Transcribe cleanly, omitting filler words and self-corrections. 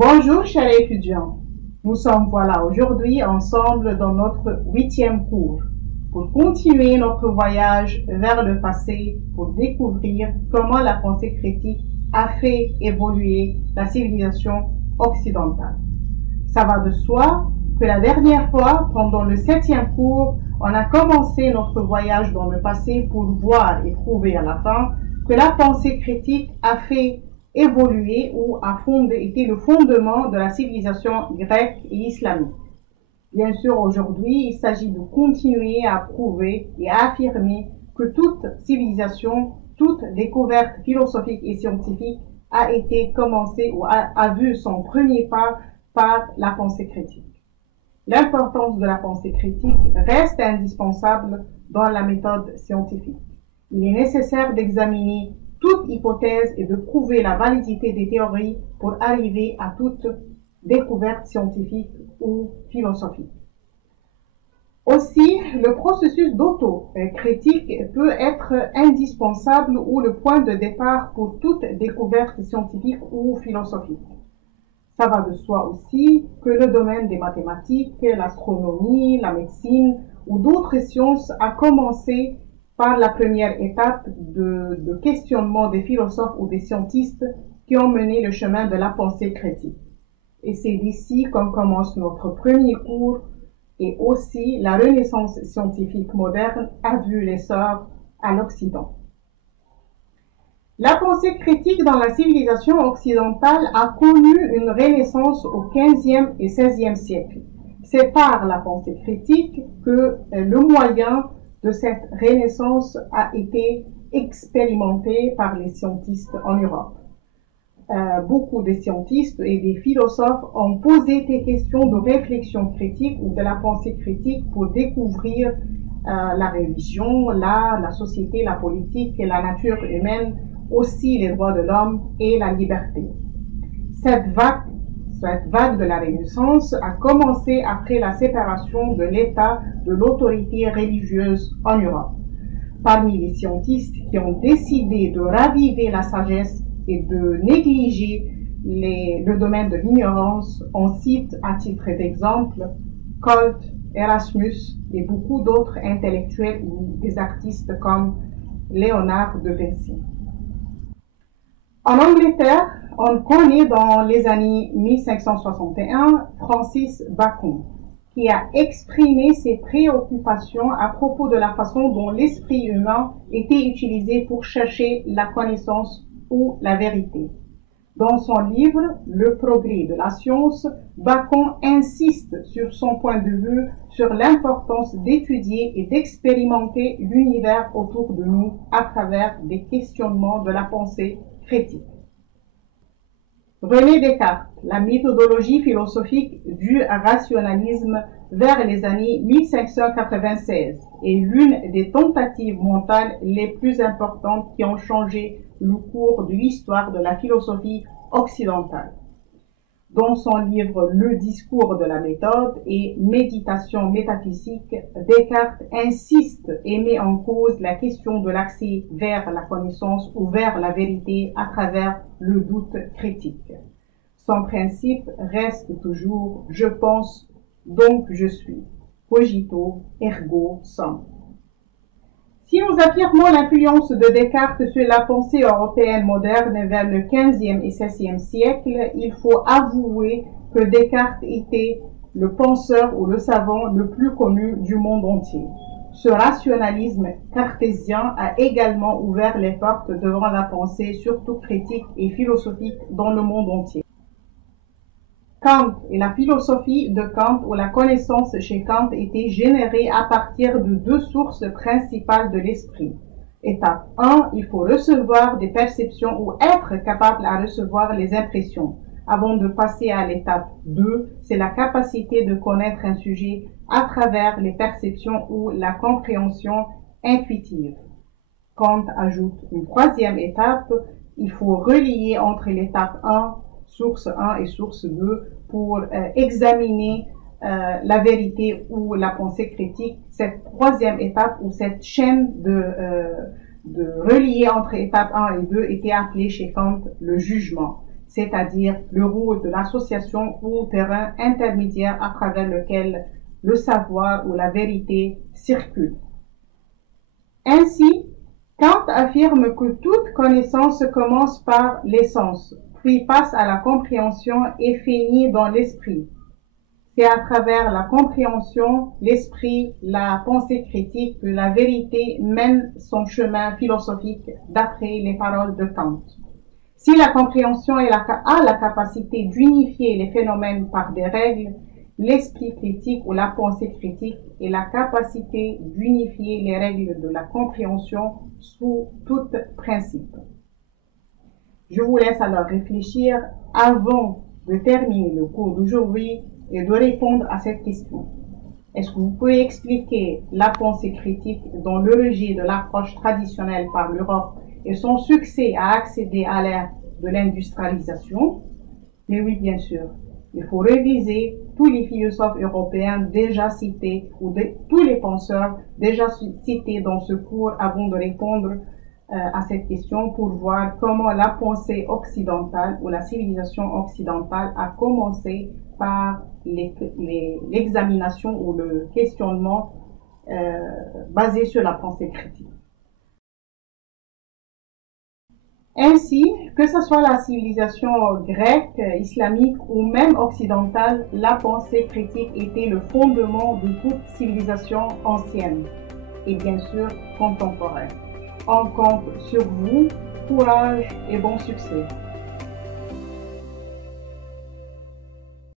Bonjour chers étudiants, nous sommes voilà aujourd'hui ensemble dans notre 8e cours pour continuer notre voyage vers le passé pour découvrir comment la pensée critique a fait évoluer la civilisation occidentale. Ça va de soi que la dernière fois, pendant le 7e cours, on a commencé notre voyage dans le passé pour voir et prouver à la fin que la pensée critique a fait évolué ou a été le fondement de la civilisation grecque et islamique. Bien sûr, aujourd'hui, il s'agit de continuer à prouver et à affirmer que toute civilisation, toute découverte philosophique et scientifique a été commencée ou a vu son premier pas par la pensée critique. L'importance de la pensée critique reste indispensable dans la méthode scientifique. Il est nécessaire d'examiner toute hypothèse et de prouver la validité des théories pour arriver à toute découverte scientifique ou philosophique. Aussi, le processus d'auto-critique peut être indispensable ou le point de départ pour toute découverte scientifique ou philosophique. Ça va de soi aussi que le domaine des mathématiques, l'astronomie, la médecine ou d'autres sciences a commencé par la première étape de questionnement des philosophes ou des scientistes qui ont mené le chemin de la pensée critique. Et c'est d'ici qu'on commence notre premier cours et aussi la renaissance scientifique moderne a vu l'essor à l'Occident. La pensée critique dans la civilisation occidentale a connu une renaissance au XVe et XVIe siècle. C'est par la pensée critique que le moyen de cette renaissance a été expérimenté par les scientistes en Europe. Beaucoup de scientistes et des philosophes ont posé des questions de réflexion critique ou de la pensée critique pour découvrir la religion, l'art, la société, la politique et la nature humaine, aussi les droits de l'homme et la liberté. Cette vague de la Renaissance a commencé après la séparation de l'État de l'autorité religieuse en Europe. Parmi les scientistes qui ont décidé de raviver la sagesse et de négliger le domaine de l'ignorance, on cite à titre d'exemple Comte, Erasmus et beaucoup d'autres intellectuels ou des artistes comme Léonard de Vinci. En Angleterre, on connaît dans les années 1561 Francis Bacon, qui a exprimé ses préoccupations à propos de la façon dont l'esprit humain était utilisé pour chercher la connaissance ou la vérité. Dans son livre Le progrès de la science, Bacon insiste sur son point de vue sur l'importance d'étudier et d'expérimenter l'univers autour de nous à travers des questionnements de la pensée critique. René Descartes, la méthodologie philosophique du rationalisme vers les années 1596 est l'une des tentatives mentales les plus importantes qui ont changé le cours de l'histoire de la philosophie occidentale. Dans son livre Le discours de la méthode et Méditation métaphysique, Descartes insiste et met en cause la question de l'accès vers la connaissance ou vers la vérité à travers le doute critique. Son principe reste toujours « je pense, donc je suis ». Cogito, ergo sum. Si nous affirmons l'influence de Descartes sur la pensée européenne moderne vers le XVe et XVIe siècle, il faut avouer que Descartes était le penseur ou le savant le plus connu du monde entier. Ce rationalisme cartésien a également ouvert les portes devant la pensée, surtout critique et philosophique, dans le monde entier. Kant et la philosophie de Kant ou la connaissance chez Kant était générée à partir de deux sources principales de l'esprit. Étape 1, il faut recevoir des perceptions ou être capable à recevoir les impressions. Avant de passer à l'étape 2, c'est la capacité de connaître un sujet à travers les perceptions ou la compréhension intuitive. Kant ajoute une troisième étape, il faut relier entre l'étape 1, source 1 et source 2 pour examiner la vérité ou la pensée critique. Cette troisième étape ou cette chaîne de relier entre étape 1 et 2 était appelée chez Kant le jugement. c'est-à-dire le rôle de l'association ou terrain intermédiaire à travers lequel le savoir ou la vérité circulent. Ainsi, Kant affirme que toute connaissance commence par l'essence, puis passe à la compréhension et finit dans l'esprit. C'est à travers la compréhension, l'esprit, la pensée critique que la vérité mène son chemin philosophique d'après les paroles de Kant. Si la compréhension a la capacité d'unifier les phénomènes par des règles, l'esprit critique ou la pensée critique a la capacité d'unifier les règles de la compréhension sous tout principe. Je vous laisse alors réfléchir avant de terminer le cours d'aujourd'hui et de répondre à cette question. Est-ce que vous pouvez expliquer la pensée critique dans le rejet de l'approche traditionnelle par l'Europe et son succès à accéder à l'ère de l'industrialisation? Mais oui, bien sûr. Il faut réviser tous les philosophes européens déjà cités ou tous les penseurs déjà cités dans ce cours avant de répondre à cette question pour voir comment la pensée occidentale ou la civilisation occidentale a commencé par l'examination ou le questionnement basé sur la pensée critique. Ainsi, que ce soit la civilisation grecque, islamique ou même occidentale, la pensée critique était le fondement de toute civilisation ancienne et bien sûr contemporaine. On compte sur vous, courage et bon succès.